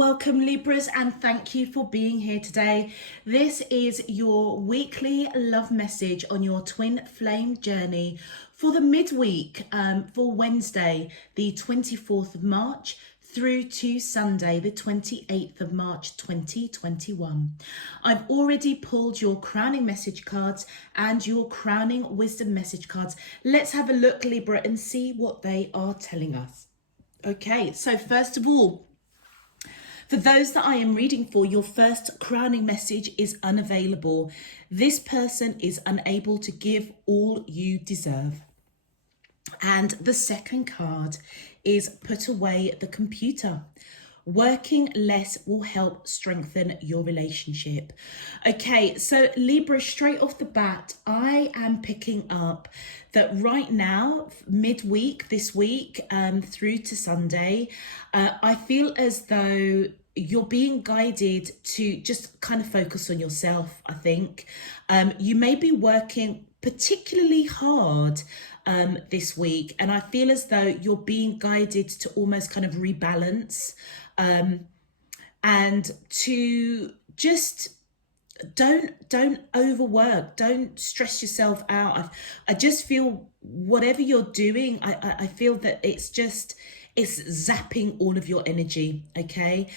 Welcome Libras, and thank you for being here today. This is your weekly love message on your twin flame journey for the midweek for Wednesday the 24th of March through to Sunday the 28th of March 2021. I've already pulled your crowning message cards and your crowning wisdom message cards. Let's have a look, Libra, and see what they are telling us. Okay, so first of all, for those that I am reading for, your first crowning message is unavailable. This person is unable to give all you deserve. And the second card is put away the computer. Working less will help strengthen your relationship. Okay, so Libra, straight off the bat, I am picking up that right now, midweek, this week, through to Sunday, I feel as though you're being guided to just kind of focus on yourself, I think. You may be working particularly hard this week, and I feel as though you're being guided to almost kind of rebalance and to just don't overwork, don't stress yourself out. I just feel whatever you're doing, I feel that it's zapping all of your energy, okay?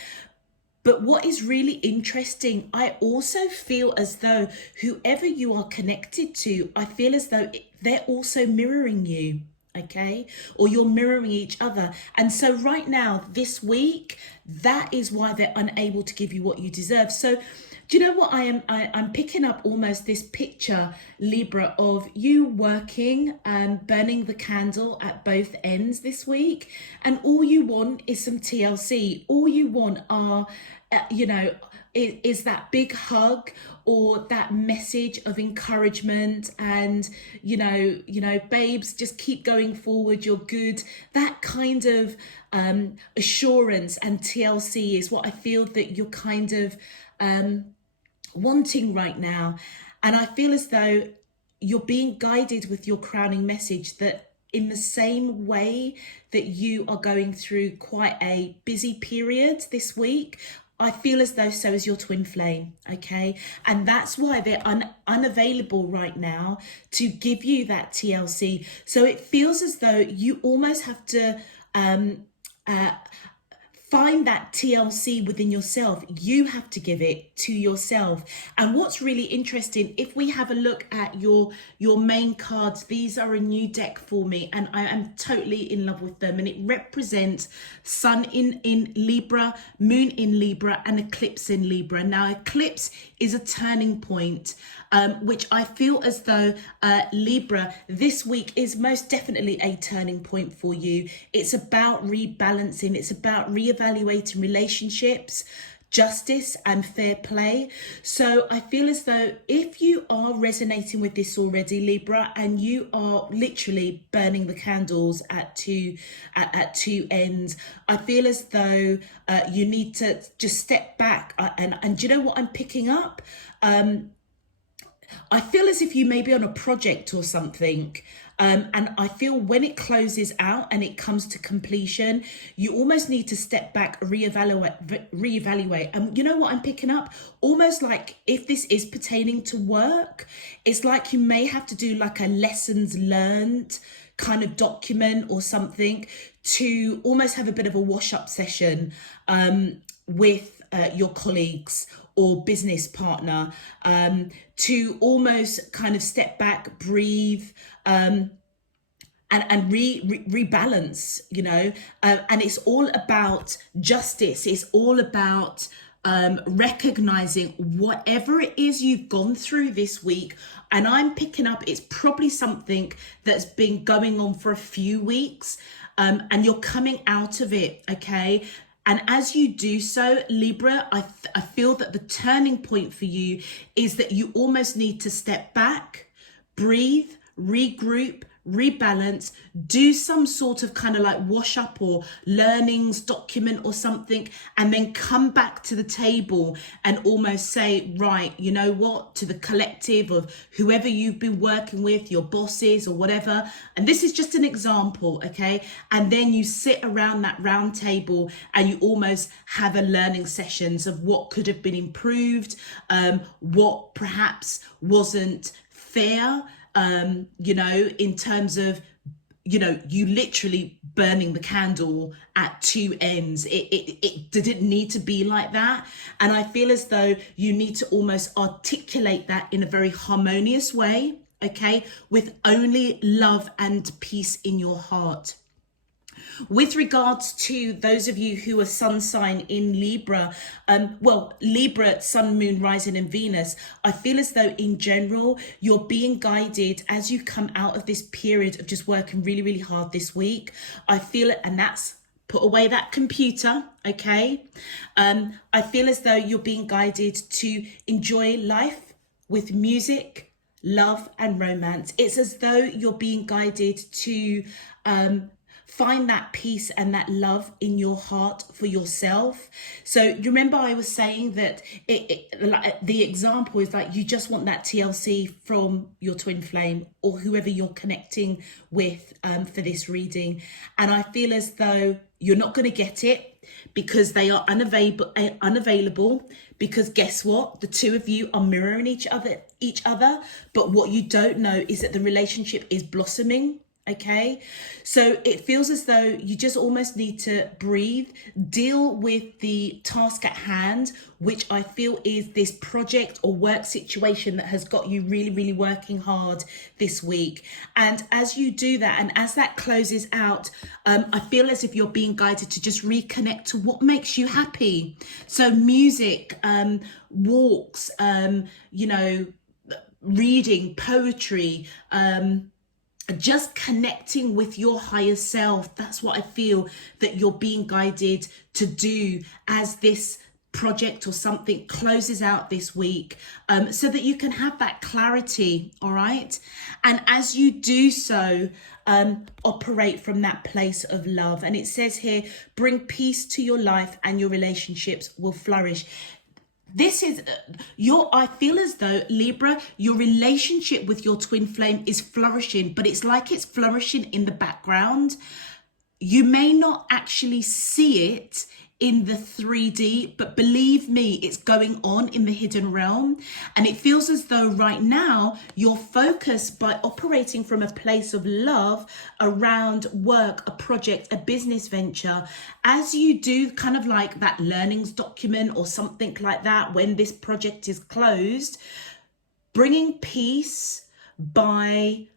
But what is really interesting, I also feel as though whoever you are connected to, I feel as though they're also mirroring you, okay? Or you're mirroring each other. And so right now, this week, that is why they're unable to give you what you deserve. So do you know what I'm picking up almost this picture, Libra, of you working and burning the candle at both ends this week. And all you want is some TLC. All you want are, is that big hug or that message of encouragement and, babes, just keep going forward. You're good. That kind of assurance and TLC is what I feel that you're kind of wanting right now. And I feel as though you're being guided with your crowning message that in the same way that you are going through quite a busy period this week, I feel as though so is your twin flame, okay? And that's why they're unavailable right now to give you that TLC. So it feels as though you almost have to find that TLC within yourself. You have to give it to yourself. And what's really interesting, if we have a look at your main cards, these are a new deck for me and I am totally in love with them. And it represents Sun in Libra, Moon in Libra, and Eclipse in Libra. Now, Eclipse is a turning point, which I feel as though Libra, this week is most definitely a turning point for you. It's about rebalancing. It's about reevaluating relationships, justice and fair play. So I feel as though if you are resonating with this already, Libra, and you are literally burning the candles at two ends, I feel as though you need to just step back. And do you know what I'm picking up? I feel as if you may be on a project or something, and I feel when it closes out and it comes to completion, you almost need to step back, reevaluate. And you know what I'm picking up? Almost like if this is pertaining to work, it's like you may have to do like a lessons learned kind of document or something to almost have a bit of a wash-up session with your colleagues or business partner, to almost kind of step back, breathe, and rebalance, and it's all about justice. It's all about recognizing whatever it is you've gone through this week. And I'm picking up, it's probably something that's been going on for a few weeks, and you're coming out of it, okay? And as you do so, Libra, I feel that the turning point for you is that you almost need to step back, breathe, regroup, rebalance, do some sort of kind of like wash up or learnings document or something, and then come back to the table and almost say, right, you know what, to the collective of whoever you've been working with, your bosses or whatever. And this is just an example, okay? And then you sit around that round table and you almost have a learning sessions of what could have been improved, what perhaps wasn't fair, in terms of, you literally burning the candle at two ends. It didn't need to be like that. And I feel as though you need to almost articulate that in a very harmonious way, okay, with only love and peace in your heart. With regards to those of you who are sun sign in Libra, Libra, sun, moon, rising in Venus, I feel as though in general, you're being guided as you come out of this period of just working really, really hard this week. I feel it, and that's put away that computer, okay? I feel as though you're being guided to enjoy life with music, love, and romance. It's as though you're being guided to find that peace and that love in your heart for yourself. So you remember I was saying that the example is like you just want that TLC from your twin flame or whoever you're connecting with for this reading. And I feel as though you're not going to get it because they are unavailable, because guess what? The two of you are mirroring each other. But what you don't know is that the relationship is blossoming. Okay, so it feels as though you just almost need to breathe, deal with the task at hand, which I feel is this project or work situation that has got you really, really working hard this week. And as you do that, and as that closes out, I feel as if you're being guided to just reconnect to what makes you happy. So music, walks, reading, poetry, just connecting with your higher self. That's what I feel that you're being guided to do as this project or something closes out this week, so that you can have that clarity. All right. And as you do so, operate from that place of love. And it says here, bring peace to your life and your relationships will flourish. This is I feel as though, Libra, your relationship with your twin flame is flourishing, but it's like it's flourishing in the background. You may not actually see it in the 3D, but believe me, it's going on in the hidden realm. And it feels as though right now your focus, by operating from a place of love around work, a project, a business venture, as you do kind of like that learnings document or something like that, when this project is closed, bringing peace by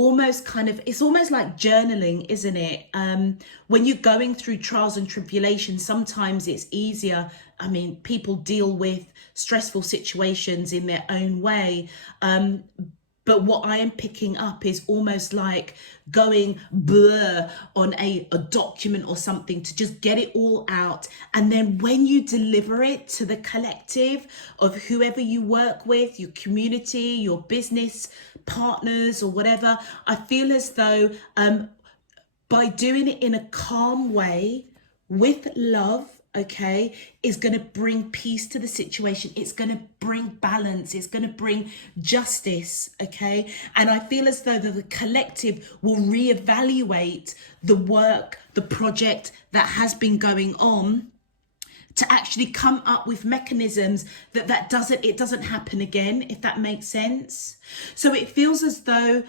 it's almost like journaling, isn't it? When you're going through trials and tribulations, sometimes it's easier. I mean, people deal with stressful situations in their own way. But what I am picking up is almost like going blur on a document or something to just get it all out. And then when you deliver it to the collective of whoever you work with, your community, your business partners or whatever, I feel as though by doing it in a calm way with love, okay, is going to bring peace to the situation. It's going to bring balance. It's going to bring justice, okay? And I feel as though the collective will reevaluate the work, the project that has been going on, to actually come up with mechanisms that doesn't happen again, if that makes sense. So it feels as though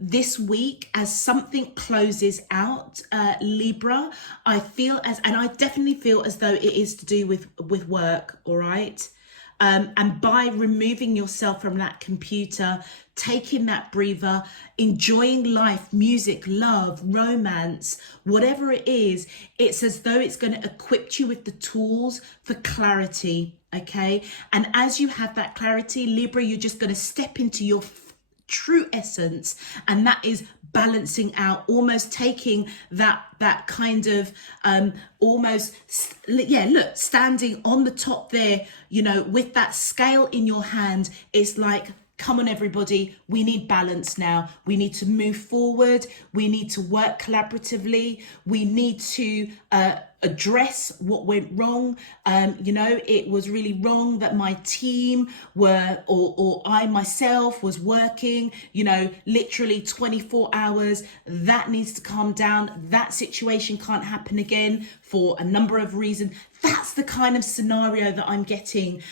this week, as something closes out, Libra, I definitely feel as though it is to do with work, all right? And by removing yourself from that computer, taking that breather, enjoying life, music, love, romance, whatever it is, it's as though it's going to equip you with the tools for clarity, okay? And as you have that clarity, Libra, you're just going to step into your true essence, and that is balancing out, almost taking that kind of standing on the top there, with that scale in your hand. It's like come on everybody, we need balance now. We need to move forward. We need to work collaboratively. We need to address what went wrong. It was really wrong that my team were, or I myself was working, literally 24 hours. That needs to calm down. That situation can't happen again for a number of reasons. That's the kind of scenario that I'm getting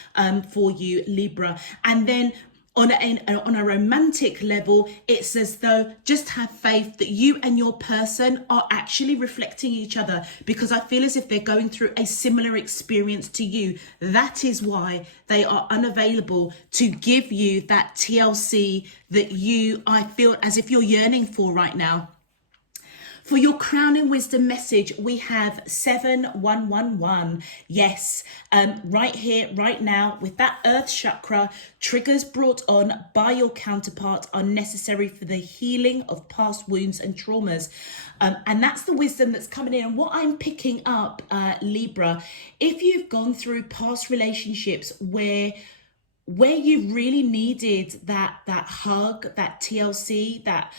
for you, Libra. And then on a romantic level, it's as though just have faith that you and your person are actually reflecting each other, because I feel as if they're going through a similar experience to you. That is why they are unavailable to give you that TLC that I feel as if you're yearning for right now. For your crowning wisdom message, we have 7111. Yes, right here, right now, with that earth chakra, triggers brought on by your counterpart are necessary for the healing of past wounds and traumas. And that's the wisdom that's coming in. And what I'm picking up, Libra, if you've gone through past relationships where you really needed that hug, that TLC, that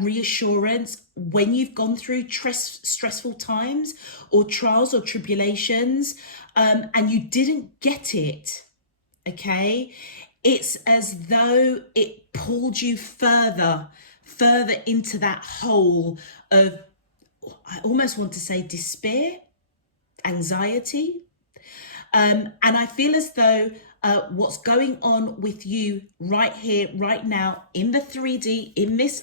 reassurance, when you've gone through stressful times or trials or tribulations, and you didn't get it, okay, it's as though it pulled you further into that hole of, I almost want to say, despair, anxiety. And I feel as though what's going on with you right here, right now, in the 3D,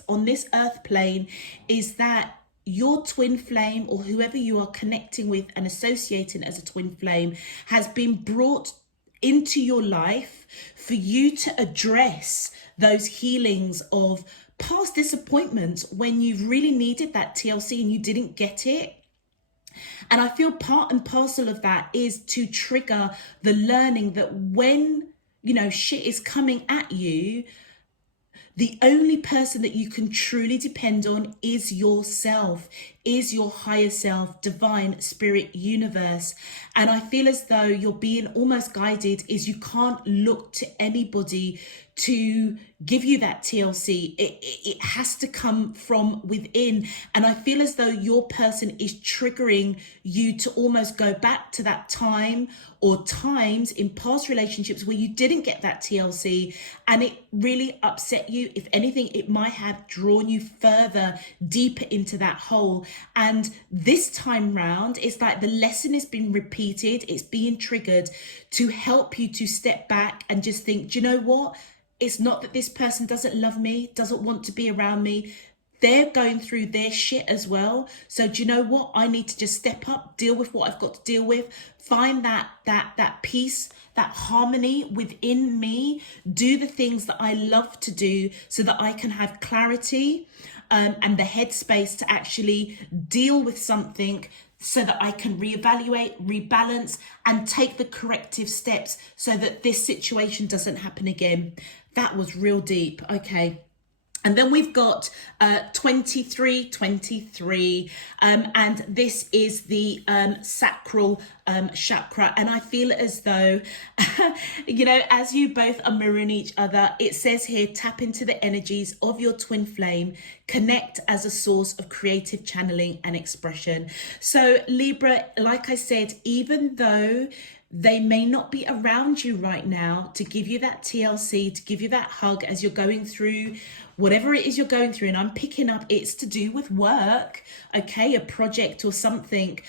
on this earth plane, is that your twin flame, or whoever you are connecting with and associating as a twin flame, has been brought into your life for you to address those healings of past disappointments when you've really needed that TLC and you didn't get it. And I feel part and parcel of that is to trigger the learning that when, shit is coming at you, the only person that you can truly depend on is yourself, is your higher self, divine, spirit, universe. And I feel as though you're being almost guided is you can't look to anybody to give you that TLC. It has to come from within. And I feel as though your person is triggering you to almost go back to that time or times in past relationships where you didn't get that TLC and it really upset you. If anything, it might have drawn you further, deeper into that hole. And this time round, it's like the lesson has been repeated. It's being triggered to help you to step back and just think, do you know what? It's not that this person doesn't love me, doesn't want to be around me. They're going through their shit as well. So do you know what? I need to just step up, deal with what I've got to deal with, find that peace, that harmony within me, do the things that I love to do so that I can have clarity and the headspace to actually deal with something so that I can reevaluate, rebalance, and take the corrective steps so that this situation doesn't happen again. That was real deep. Okay. And then we've got 2323, and this is the Sacral Chakra. And I feel as though, as you both are mirroring each other, it says here, tap into the energies of your twin flame, connect as a source of creative channeling and expression. So Libra, like I said, even though they may not be around you right now to give you that TLC, to give you that hug as you're going through whatever it is you're going through. And I'm picking up, it's to do with work, okay, a project or something,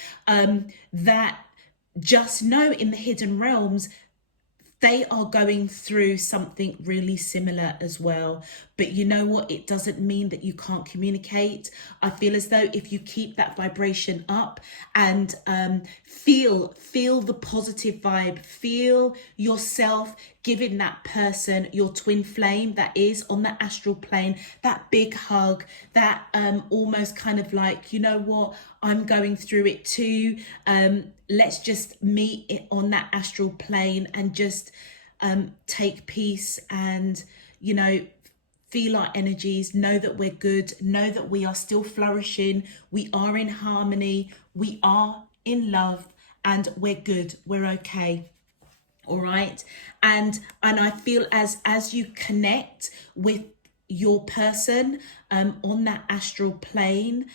that just know in the hidden realms, they are going through something really similar as well. But you know what? It doesn't mean that you can't communicate. I feel as though if you keep that vibration up and feel the positive vibe, feel yourself giving that person, your twin flame that is on the astral plane, that big hug, that almost kind of like, you know what, I'm going through it too. Let's just meet it on that astral plane and just take peace and, feel our energies, know that we're good, know that we are still flourishing, we are in harmony, we are in love, and we're good, we're okay. All right. And I feel as you connect with your person on that astral plane,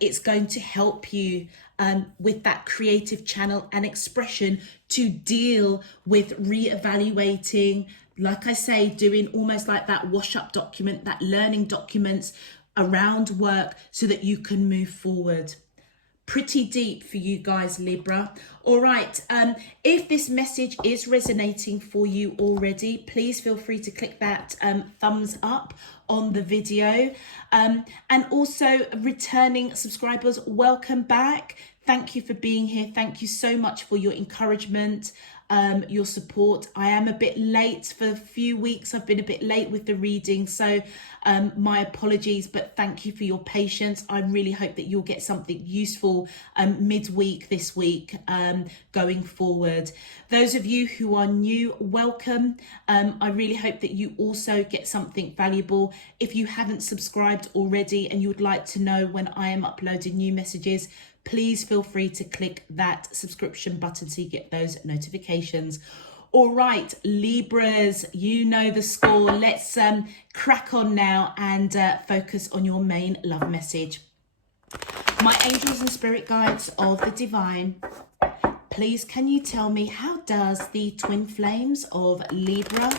it's going to help you with that creative channel and expression to deal with reevaluating, like I say, doing almost like that wash up document, that learning documents around work so that you can move forward. Pretty deep for you guys, Libra. All right, if this message is resonating for you already, please feel free to click that thumbs up on the video. And also, returning subscribers, welcome back. Thank you for being here. Thank you so much for your encouragement, your support. I am a bit late for a few weeks. I've been a bit late with the reading, so my apologies, but thank you for your patience. I really hope that you'll get something useful midweek this week going forward. Those of you who are new, welcome. I really hope that you also get something valuable. If you haven't subscribed already and you would like to know when I am uploading new messages, please feel free to click that subscription button so you get those notifications. All right, Libras, you know the score. Let's crack on now and focus on your main love message. My angels and spirit guides of the divine, please can you tell me, how does the twin flames of Libra,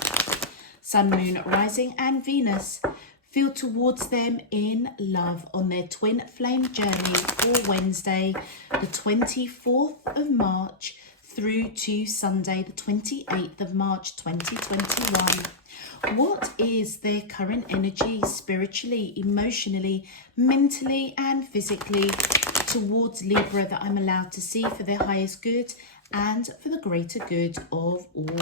Sun, Moon, Rising and Venus feel towards them in love on their twin flame journey for Wednesday, the 24th of March through to Sunday, the 28th of March 2021. What is their current energy spiritually, emotionally, mentally and physically towards Libra that I'm allowed to see for their highest good and for the greater good of all?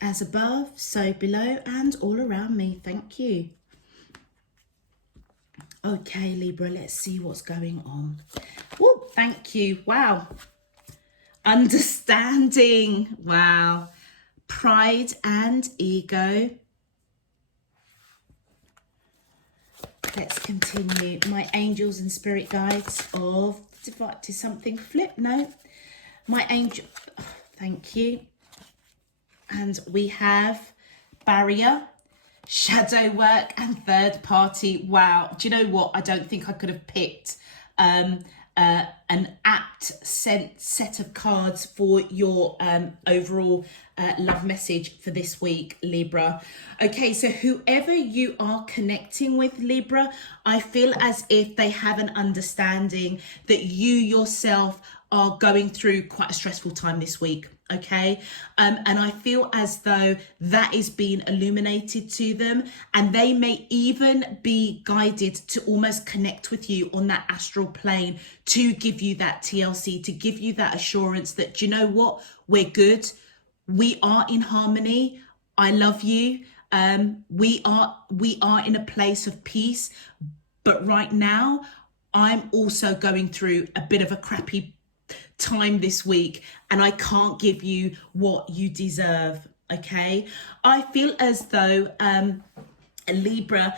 As above, so below and all around me. Thank you. Okay, Libra, let's see what's going on. Oh, thank you. Wow. Understanding. Wow. Pride and ego. Let's continue. My angels and spirit guides of, did something flip? No. My angel, oh, thank you. And we have barrier, shadow work and third party. Wow. Do you know what? I don't think I could have picked an apt set of cards for your overall love message for this week, Libra. Okay, so whoever you are connecting with, Libra, I feel as if they have an understanding that you yourself are going through quite a stressful time this week. Okay, and I feel as though that is being illuminated to them, and they may even be guided to almost connect with you on that astral plane to give you that TLC, to give you that assurance that, you know what, we're good, we are in harmony, I love you, we are in a place of peace, but right now I'm also going through a bit of a crappy time this week and I can't give you what you deserve. Okay, I feel as though Libra,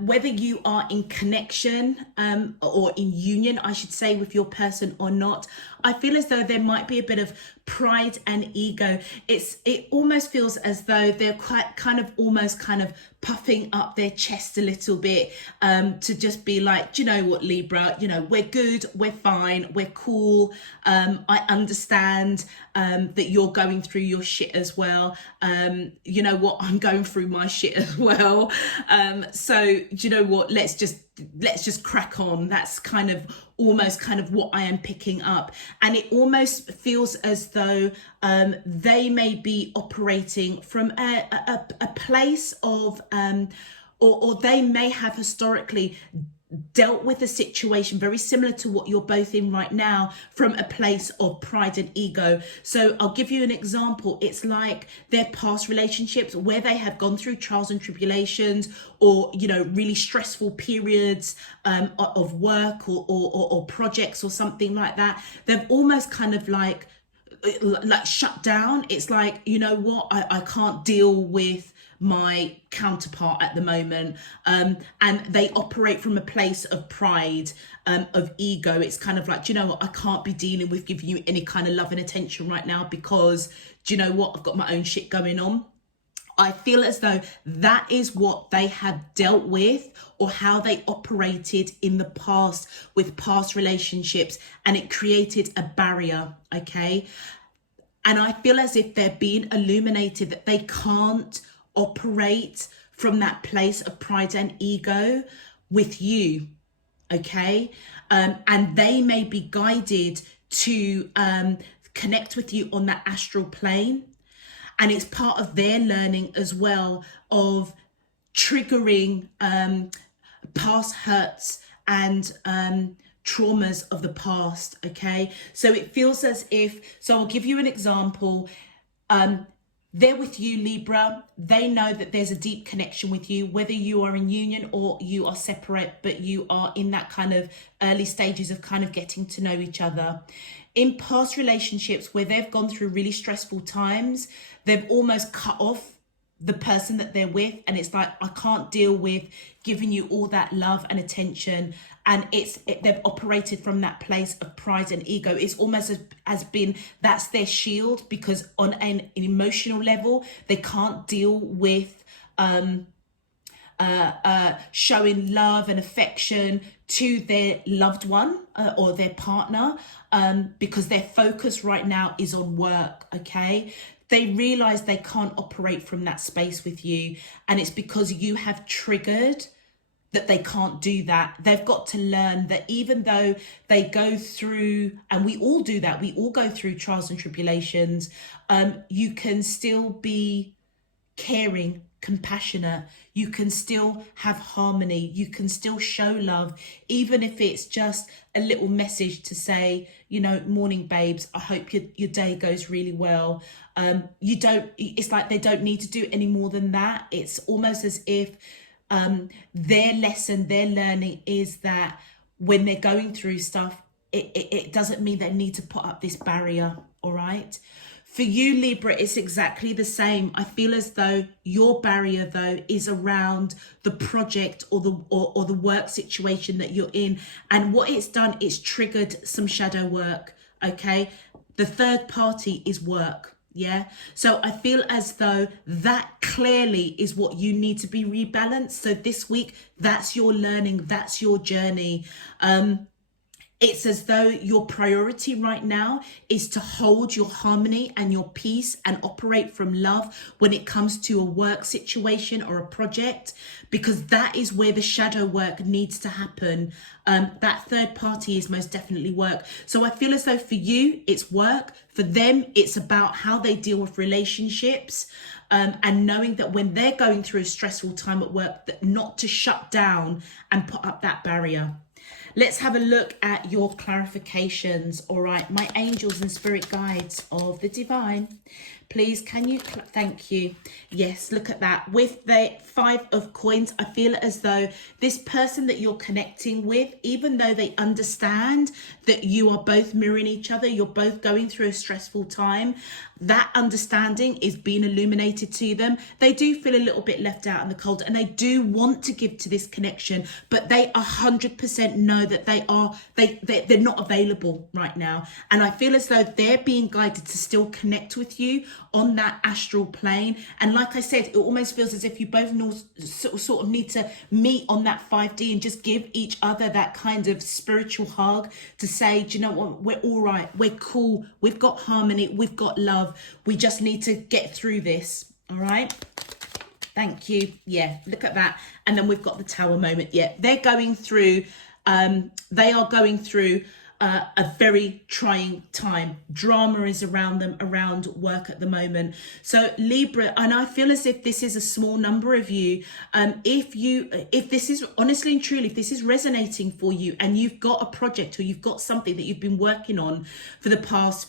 whether you are in connection or in union, I should say, with your person or not, I feel as though there might be a bit of pride and ego. It almost feels as though they're quite kind of puffing up their chest a little bit to just be like, do you know what, Libra, you know, we're good, we're fine, we're cool. I understand that you're going through your shit as well. You know what, I'm going through my shit as well. So do you know what, let's just crack on. That's almost what I am picking up. And it almost feels as though they may be operating from a place of or they may have historically dealt with a situation very similar to what you're both in right now from a place of pride and ego. So I'll give you an example. It's like their past relationships where they have gone through trials and tribulations, or, you know, really stressful periods of work or projects or something like that. They've almost like shut down. It's like, you know what, I can't deal with my counterpart at the moment, and they operate from a place of pride, of ego. It's kind of like, do you know what, I can't be dealing with giving you any kind of love and attention right now because, do you know what, I've got my own shit going on. I feel as though that is what they have dealt with, or how they operated in the past with past relationships, and it created a barrier, okay? And I feel as if they're being illuminated that they can't operate from that place of pride and ego with you, okay? And they may be guided to connect with you on that astral plane. And it's part of their learning as well of triggering past hurts and traumas of the past, okay? So it feels as if, so I'll give you an example. They're with you, Libra. They know that there's a deep connection with you, whether you are in union or you are separate, but you are in that kind of early stages of kind of getting to know each other. In past relationships where they've gone through really stressful times, they've almost cut off the person that they're with, and it's like, I can't deal with giving you all that love and attention. And they've operated from that place of pride and ego. It's almost has been, that's their shield, because on an emotional level they can't deal with showing love and affection to their loved one or their partner, because their focus right now is on work, okay? They realize they can't operate from that space with you, and it's because you have triggered that they can't do that. They've got to learn that even though they go through, and we all do that, we all go through trials and tribulations, you can still be caring, compassionate, you can still have harmony, you can still show love, even if it's just a little message to say, you know, morning babes, I hope your day goes really well. It's like they don't need to do any more than that. It's almost as if their lesson, their learning is that when they're going through stuff, it doesn't mean they need to put up this barrier, all right? For you, Libra, it's exactly the same. I feel as though your barrier, though, is around the project or the work situation that you're in. And what it's done, it's triggered some shadow work, okay? The third party is work, yeah? So I feel as though that clearly is what you need to be rebalanced. So this week, that's your learning, that's your journey. It's as though your priority right now is to hold your harmony and your peace and operate from love when it comes to a work situation or a project, because that is where the shadow work needs to happen. That third party is most definitely work. So I feel as though for you, it's work. For them, it's about how they deal with relationships, and knowing that when they're going through a stressful time at work, that not to shut down and put up that barrier. Let's have a look at your clarifications. All right, my angels and spirit guides of the divine, please, can you, thank you. Yes, look at that. With the 5 of coins, I feel as though this person that you're connecting with, even though they understand that you are both mirroring each other, you're both going through a stressful time, that understanding is being illuminated to them. They do feel a little bit left out in the cold, and they do want to give to this connection, but they 100% know that they're not available right now. And I feel as though they're being guided to still connect with you on that astral plane. And like I said, it almost feels as if you both know, sort of need to meet on that 5D and just give each other that kind of spiritual hug to say, do you know what, we're all right, we're cool, we've got harmony, we've got love, we just need to get through this. All right, thank you. Yeah, look at that. And then we've got the Tower moment. Yeah, they're going through they are going through a very trying time. Drama is around them, around work at the moment. So Libra, and I feel as if this is a small number of you, if this is honestly and truly, if this is resonating for you and you've got a project or you've got something that you've been working on for the past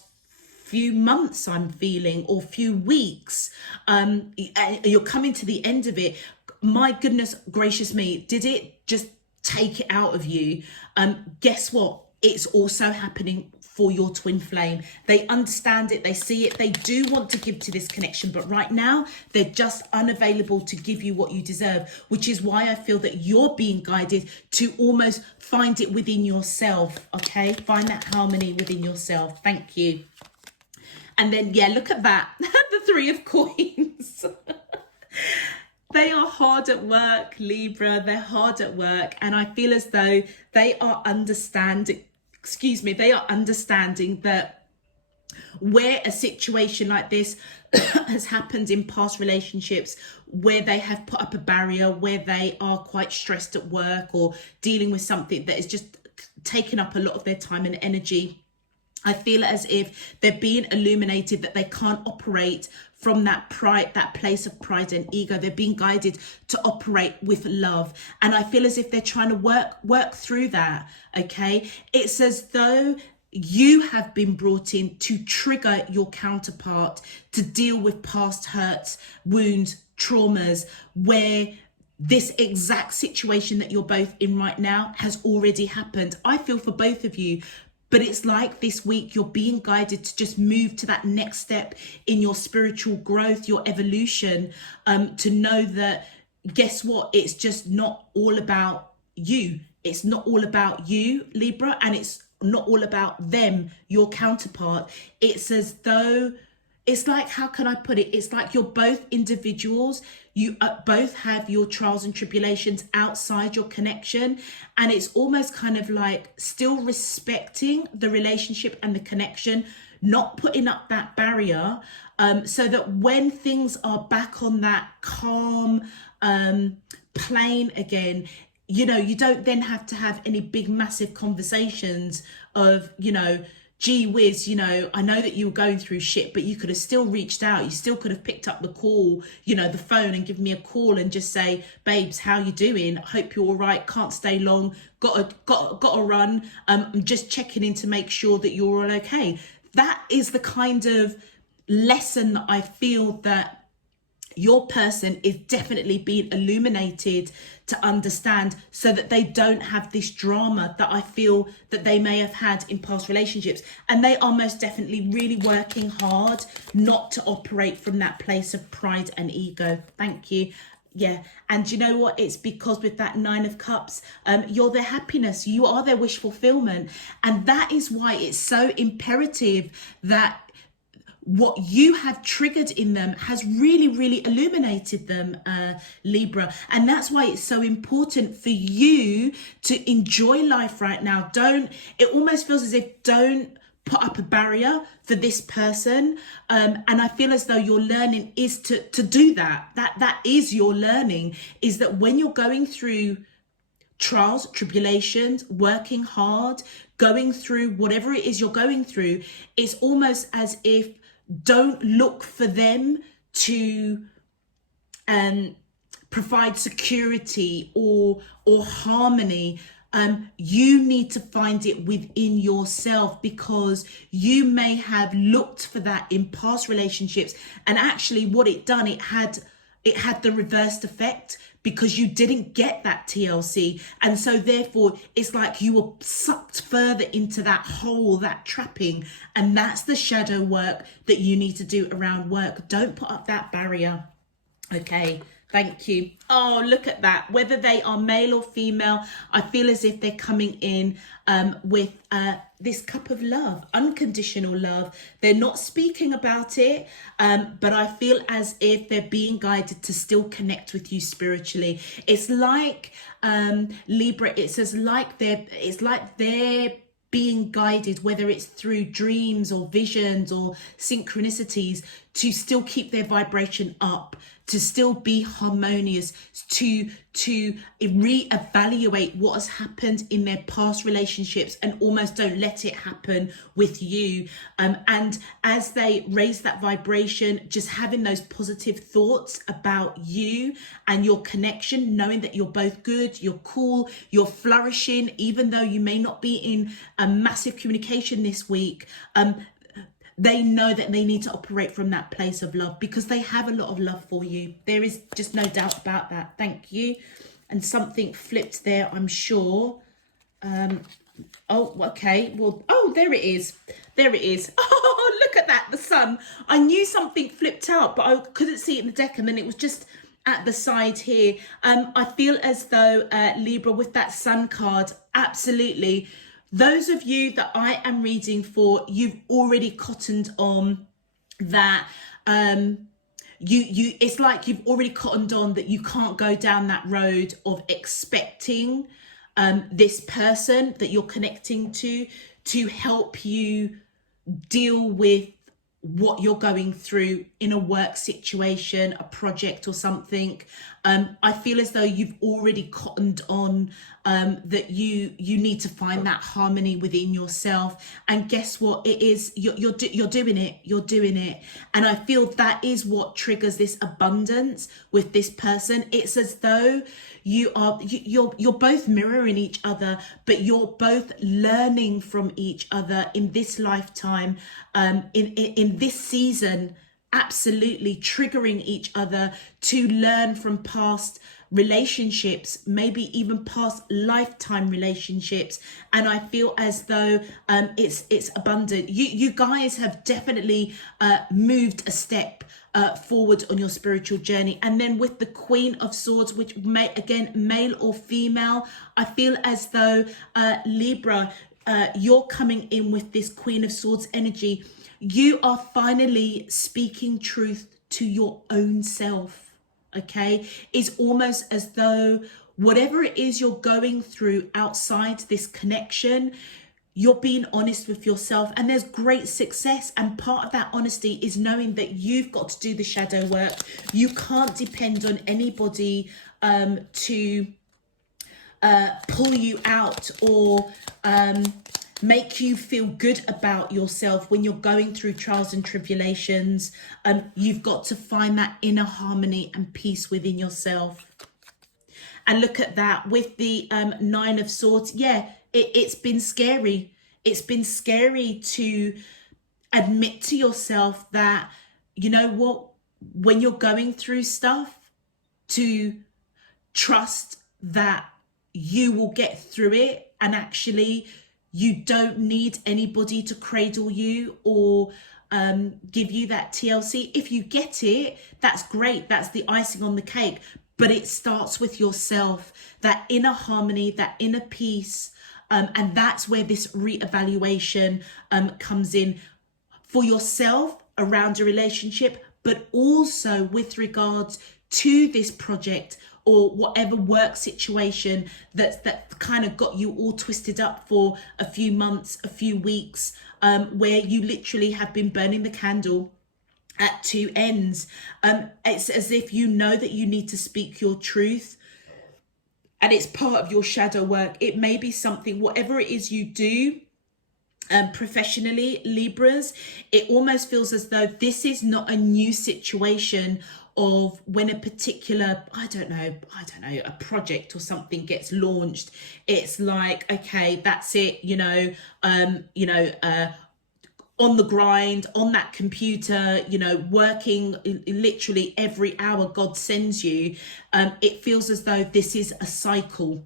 few months, I'm feeling, or few weeks, you're coming to the end of it, my goodness gracious me, did it just take it out of you? Guess what? It's also happening for your twin flame. They understand it, they see it, they do want to give to this connection, but right now they're just unavailable to give you what you deserve, which is why I feel that you're being guided to almost find it within yourself. Okay, find that harmony within yourself. Thank you. And then, yeah, look at that. The Three of Coins. They are hard at work, Libra. They're hard at work. And I feel as though they are understanding, they are understanding that where a situation like this has happened in past relationships, where they have put up a barrier, where they are quite stressed at work or dealing with something that is just taking up a lot of their time and energy, I feel as if they're being illuminated that they can't operate from that pride, that place of pride and ego. They're being guided to operate with love. And I feel as if they're trying to work through that, okay? It's as though you have been brought in to trigger your counterpart to deal with past hurts, wounds, traumas, where this exact situation that you're both in right now has already happened. I feel for both of you. But it's like this week you're being guided to just move to that next step in your spiritual growth, your evolution, to know that, guess what? It's just not all about you. It's not all about you, Libra, and it's not all about them, your counterpart. It's as though, it's like, how can I put it? It's like you're both individuals. You both have your trials and tribulations outside your connection. And it's almost kind of like still respecting the relationship and the connection, not putting up that barrier, so that when things are back on that calm plane again, you know, you don't then have to have any big, massive conversations of, you know, gee whiz, you know, I know that you were going through shit, but you could have still reached out. You still could have picked up the call, you know, the phone, and give me a call and just say, babes, how you doing? Hope you're all right. Can't stay long. Got to run. I'm just checking in to make sure that you're all okay. That is the kind of lesson that I feel that your person is definitely being illuminated to understand, so that they don't have this drama that I feel that they may have had in past relationships. And they are most definitely really working hard not to operate from that place of pride and ego. Thank you. Yeah. And you know what? It's because with that Nine of Cups, you're their happiness. You are their wish fulfillment. And that is why it's so imperative that what you have triggered in them has really, really illuminated them, Libra. And that's why it's so important for you to enjoy life right now. It almost feels as if don't put up a barrier for this person. And I feel as though your learning is to do that. That is your learning, is that when you're going through trials, tribulations, working hard, going through whatever it is you're going through, it's almost as if don't look for them to provide security or harmony. You need to find it within yourself, because you may have looked for that in past relationships, and actually what it done, it had the reversed effect, because you didn't get that TLC. And so therefore it's like you were sucked further into that hole, that trapping. And that's the shadow work that you need to do around work. Don't put up that barrier. Okay. Thank you. Oh, look at that. Whether they are male or female, I feel as if they're coming in with this cup of love, unconditional love. They're not speaking about it, but I feel as if they're being guided to still connect with you spiritually. It's like Libra. It's like they're being guided, whether it's through dreams or visions or synchronicities, to still keep their vibration up, to still be harmonious, to reevaluate what has happened in their past relationships and almost don't let it happen with you. And as they raise that vibration, just having those positive thoughts about you and your connection, knowing that you're both good, you're cool, you're flourishing, even though you may not be in a massive communication this week. They know that they need to operate from that place of love, because they have a lot of love for you. There is just no doubt about that. Thank you. And something flipped there, I'm sure. Oh, okay. Well, oh, there it is. There it is. Oh, look at that. The sun. I knew something flipped out, but I couldn't see it in the deck. And then it was just at the side here. I feel as though Libra, with that sun card, absolutely. Those of you that I am reading for, you've already cottoned on that. It's like you've already cottoned on that you can't go down that road of expecting this person that you're connecting to help you deal with what you're going through in a work situation, a project or something. I feel as though you've already cottoned on that you need to find that harmony within yourself. And guess what? It is you're doing it. And I feel that is what triggers this abundance with this person. It's as though you're both mirroring each other, but you're both learning from each other in this lifetime, in this season. Absolutely triggering each other to learn from past relationships, maybe even past lifetime relationships. And I feel as though it's abundant. You guys have definitely moved a step forward on your spiritual journey. And then with the Queen of Swords, which may, again, male or female, I feel as though Libra, you're coming in with this Queen of Swords energy. You are finally speaking truth to your own self, okay? It's almost as though whatever it is you're going through outside this connection, you're being honest with yourself, and there's great success. And part of that honesty is knowing that you've got to do the shadow work. You can't depend on anybody to pull you out or make you feel good about yourself when you're going through trials and tribulations. You've got to find that inner harmony and peace within yourself. And look at that with the Nine of Swords. Yeah, it's been scary. It's been scary to admit to yourself that, you know what, when you're going through stuff, to trust that you will get through it, and actually you don't need anybody to cradle you or give you that TLC. If you get it, that's great. That's the icing on the cake. But it starts with yourself, that inner harmony, that inner peace. And that's where this reevaluation comes in for yourself around a relationship, but also with regards to this project or whatever work situation that kind of got you all twisted up for a few months, a few weeks, where you literally have been burning the candle at two ends. It's as if you know that you need to speak your truth, and it's part of your shadow work. It may be something, whatever it is you do, professionally, Libras, it almost feels as though this is not a new situation of when a particular, I don't know, a project or something gets launched. It's like, okay, that's it, on the grind, on that computer, working literally every hour God sends you. It feels as though this is a cycle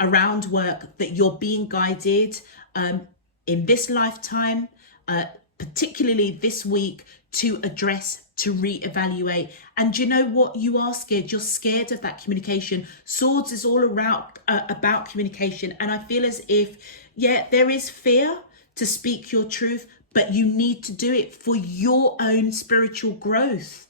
around work, that you're being guided in this lifetime, particularly this week, to address, to reevaluate. And you know what? You are scared. You're scared of that communication. Swords is all around about communication. And I feel as if, yeah, there is fear to speak your truth, but you need to do it for your own spiritual growth.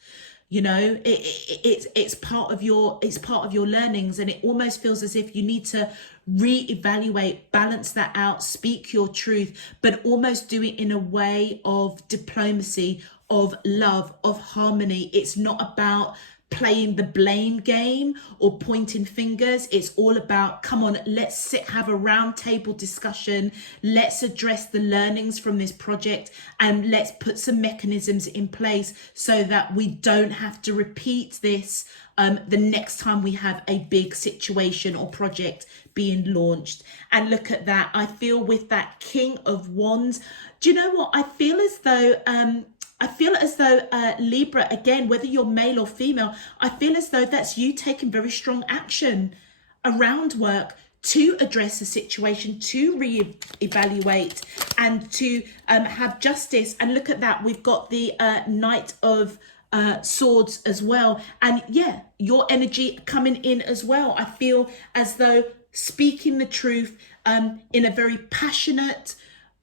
It's part of your learnings, and it almost feels as if you need to reevaluate, balance that out, speak your truth, but almost do it in a way of diplomacy, of love, of harmony. It's not about playing the blame game or pointing fingers. It's all about, come on, let's sit, have a round table discussion. Let's address the learnings from this project, and let's put some mechanisms in place so that we don't have to repeat this the next time we have a big situation or project being launched. And look at that. I feel with that King of Wands, do you know what? I feel as though Libra, again, whether you're male or female, I feel as though that's you taking very strong action around work to address the situation, to re-evaluate, and to have justice. And look at that, we've got the Knight of Swords as well. And yeah, your energy coming in as well. I feel as though speaking the truth in a very passionate,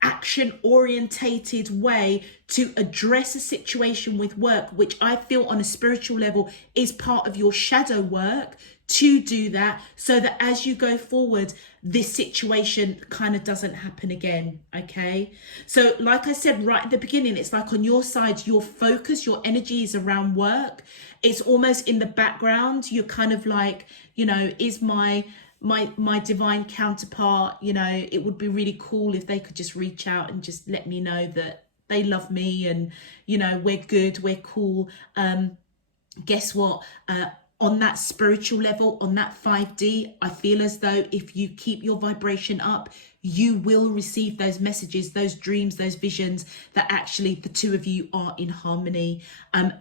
action orientated way to address a situation with work, which I feel on a spiritual level is part of your shadow work, to do that so that as you go forward, this situation kind of doesn't happen again. Okay, so like I said right at the beginning, it's like on your side, your focus, your energy is around work. It's almost in the background. You're kind of like, you know, is my divine counterpart, you know, it would be really cool if they could just reach out and just let me know that they love me and, you know, we're good, we're cool. Guess what? On that spiritual level, on that 5D, I feel as though if you keep your vibration up, you will receive those messages, those dreams, those visions that actually the two of you are in harmony.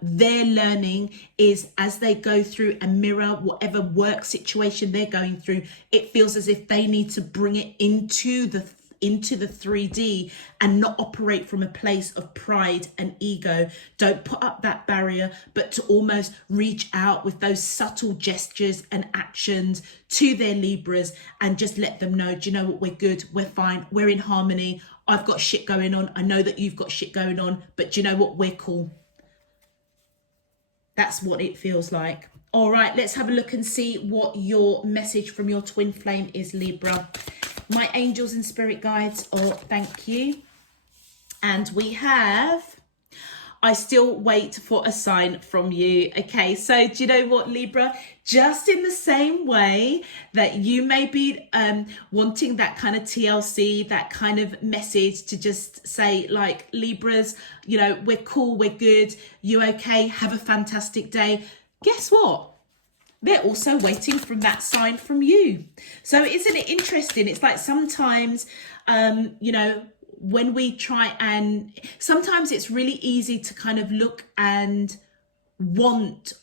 Their learning is as they go through and mirror whatever work situation they're going through, it feels as if they need to bring it into the 3D and not operate from a place of pride and ego. Don't put up that barrier, but to almost reach out with those subtle gestures and actions to their Libras and just let them know, do you know what, we're good, we're fine, we're in harmony. I've got shit going on. I know that you've got shit going on, but do you know what, we're cool. That's what it feels like. All right, let's have a look and see what your message from your twin flame is, Libra. My angels and spirit guides, oh, thank you. And we have, I still wait for a sign from you. Okay, so do you know what, Libra? Just in the same way that you may be wanting that kind of TLC, that kind of message to just say like, Libras, you know, we're cool, we're good, you okay, have a fantastic day. Guess what? They're also waiting from that sign from you. So isn't it interesting? It's like sometimes, you know, when we try and sometimes it's really easy to kind of look and want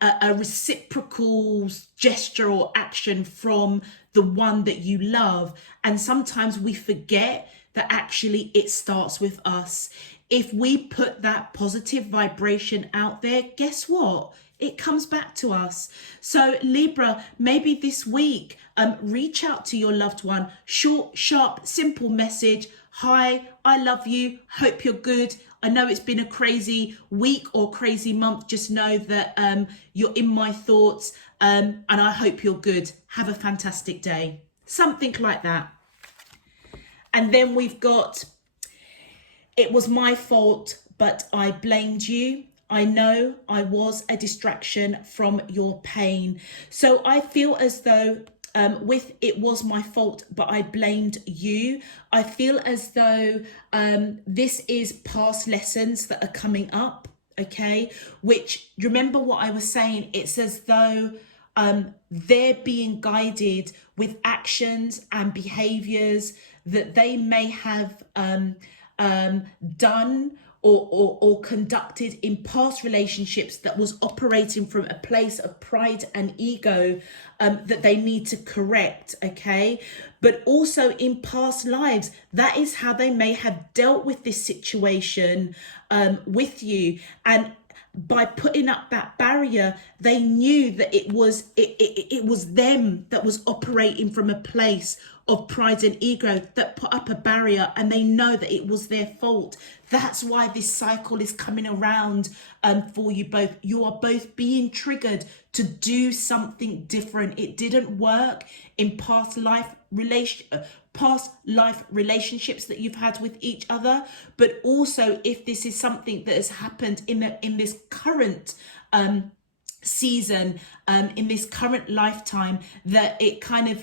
a reciprocal gesture or action from the one that you love. And sometimes we forget that actually it starts with us. If we put that positive vibration out there, guess what? It comes back to us. So Libra, maybe this week, reach out to your loved one. Short, sharp, simple message. Hi, I love you. Hope you're good. I know it's been a crazy week or crazy month. Just know that you're in my thoughts and I hope you're good. Have a fantastic day. Something like that. And then we've got, it was my fault, but I blamed you. I know I was a distraction from your pain. So I feel as though with it was my fault, but I blamed you. I feel as though this is past lessons that are coming up, okay? Which, remember what I was saying, it's as though they're being guided with actions and behaviors that they may have done or conducted in past relationships that was operating from a place of pride and ego that they need to correct, okay? But also in past lives, that is how they may have dealt with this situation with you. And by putting up that barrier, they knew that it was them that was operating from a place of pride and ego that put up a barrier, and they know that it was their fault. That's why this cycle is coming around for you both. You are both being triggered to do something different. It didn't work in past life relationships that you've had with each other, but also if this is something that has happened in this current season, in this current lifetime, that it kind of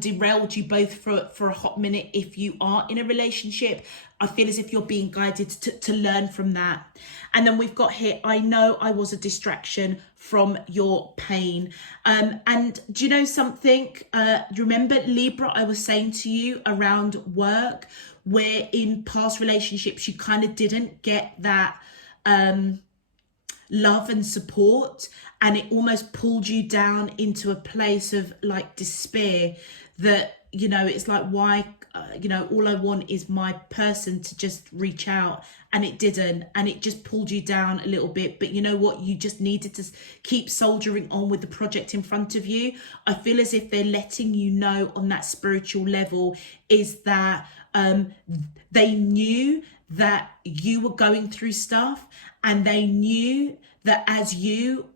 derailed you both for a hot minute. If you are in a relationship, I feel as if you're being guided to learn from that. And then we've got here, I know I was a distraction from your pain. And do you know something? Remember, Libra, I was saying to you around work, where in past relationships you kind of didn't get that love and support, and it almost pulled you down into a place of like despair, that, you know, it's like, why, you know, all I want is my person to just reach out, and it didn't, and it just pulled you down a little bit. But you know what, you just needed to keep soldiering on with the project in front of you. I feel as if they're letting you know on that spiritual level is that they knew that you were going through stuff, and they knew that as you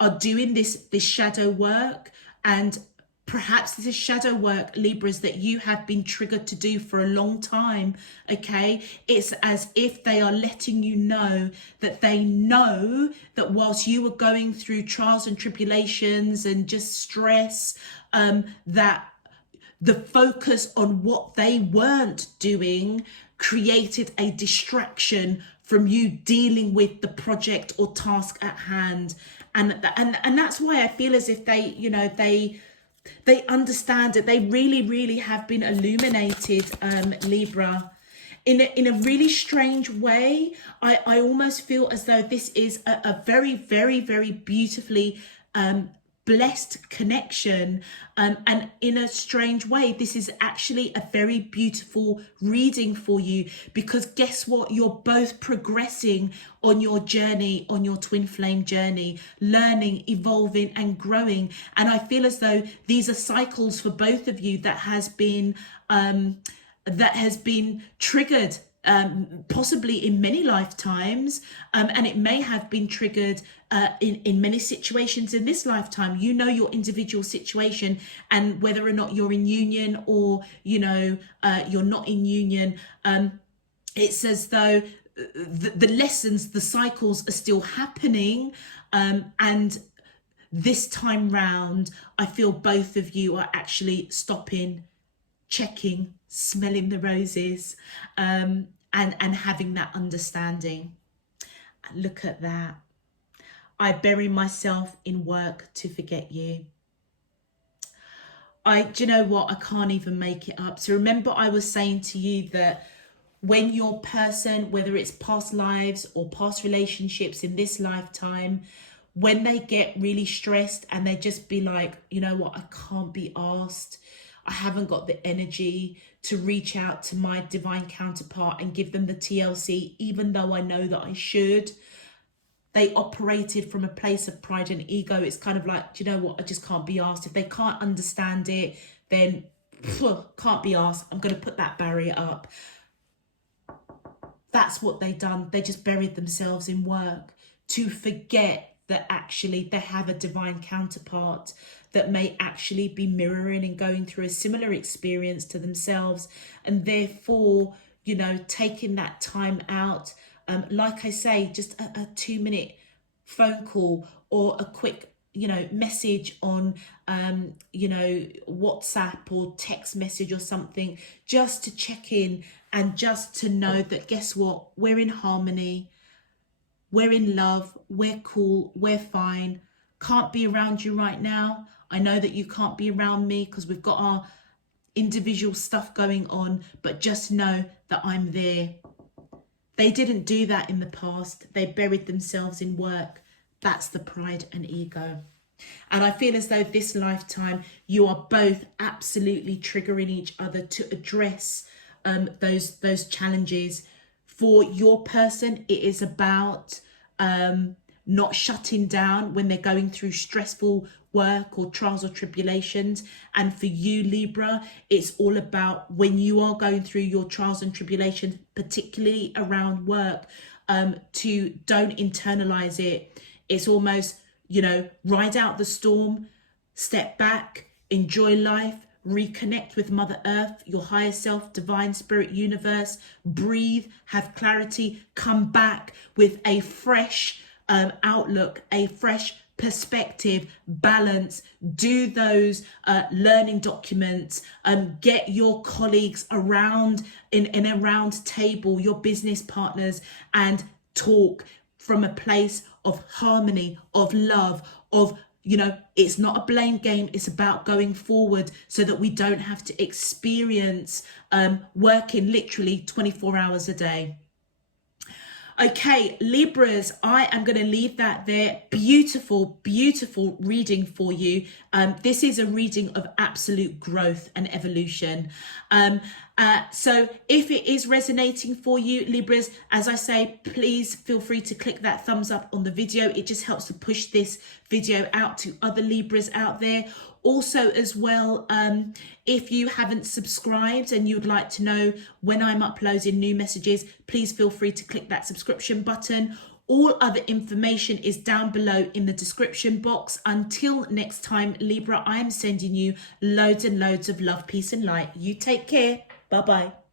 are doing this shadow work, and perhaps this is shadow work, Libras, that you have been triggered to do for a long time, okay? It's as if they are letting you know that they know that whilst you were going through trials and tribulations and just stress, that the focus on what they weren't doing created a distraction from you dealing with the project or task at hand. And that's why I feel as if they, you know, they understand it. They really have been illuminated, Libra, in a really strange way. I almost feel as though this is a very beautifully blessed connection, and in a strange way this is actually a very beautiful reading for you, because guess what, you're both progressing on your journey, on your twin flame journey, learning, evolving and growing. And I feel as though these are cycles for both of you that has been triggered, possibly in many lifetimes, and it may have been triggered in many situations in this lifetime. You know your individual situation, and whether or not you're in union or, you know, you're not in union, it's as though the lessons, the cycles are still happening, and this time round I feel both of you are actually stopping, checking, smelling the roses, and having that understanding. Look at that. I bury myself in work to forget you. Do you know what? I can't even make it up. So remember, I was saying to you that when your person, whether it's past lives or past relationships in this lifetime, when they get really stressed and they just be like, you know what, I can't be asked, I haven't got the energy to reach out to my divine counterpart and give them the TLC, even though I know that I should. They operated from a place of pride and ego. It's kind of like, do you know what, I just can't be asked. If they can't understand it, then can't be asked. I'm going to put that barrier up. That's what they done. They just buried themselves in work to forget that actually they have a divine counterpart that may actually be mirroring and going through a similar experience to themselves, and therefore, you know, taking that time out, like I say, just a 2-minute phone call or a quick, you know, message on, you know, WhatsApp or text message or something, just to check in and just to know that, guess what, we're in harmony, we're in love, we're cool, we're fine. Can't be around you right now. I know that you can't be around me because we've got our individual stuff going on, but just know that I'm there. They didn't do that in the past. They buried themselves in work. That's the pride and ego. And I feel as though this lifetime you are both absolutely triggering each other to address those challenges. For your person, it is about not shutting down when they're going through stressful work or trials or tribulations. And for you, Libra, it's all about when you are going through your trials and tribulations, particularly around work, to don't internalize it. It's almost, you know, ride out the storm, step back, enjoy life, reconnect with Mother Earth, your higher self, divine spirit, universe, breathe, have clarity, come back with a fresh outlook, a fresh perspective, balance, do those learning documents, get your colleagues around in a round table, your business partners, and talk from a place of harmony, of love, of, you know, it's not a blame game. It's about going forward so that we don't have to experience working literally 24 hours a day. Okay, Libras, I am going to leave that there. Beautiful, beautiful reading for you. This is a reading of absolute growth and evolution. So if it is resonating for you, Libras, as I say, please feel free to click that thumbs up on the video. It just helps to push this video out to other Libras out there. Also as well, if you haven't subscribed and you'd like to know when I'm uploading new messages, please feel free to click that subscription button. All other information is down below in the description box. Until next time, Libra, I am sending you loads and loads of love, peace and light. You take care. Bye-bye.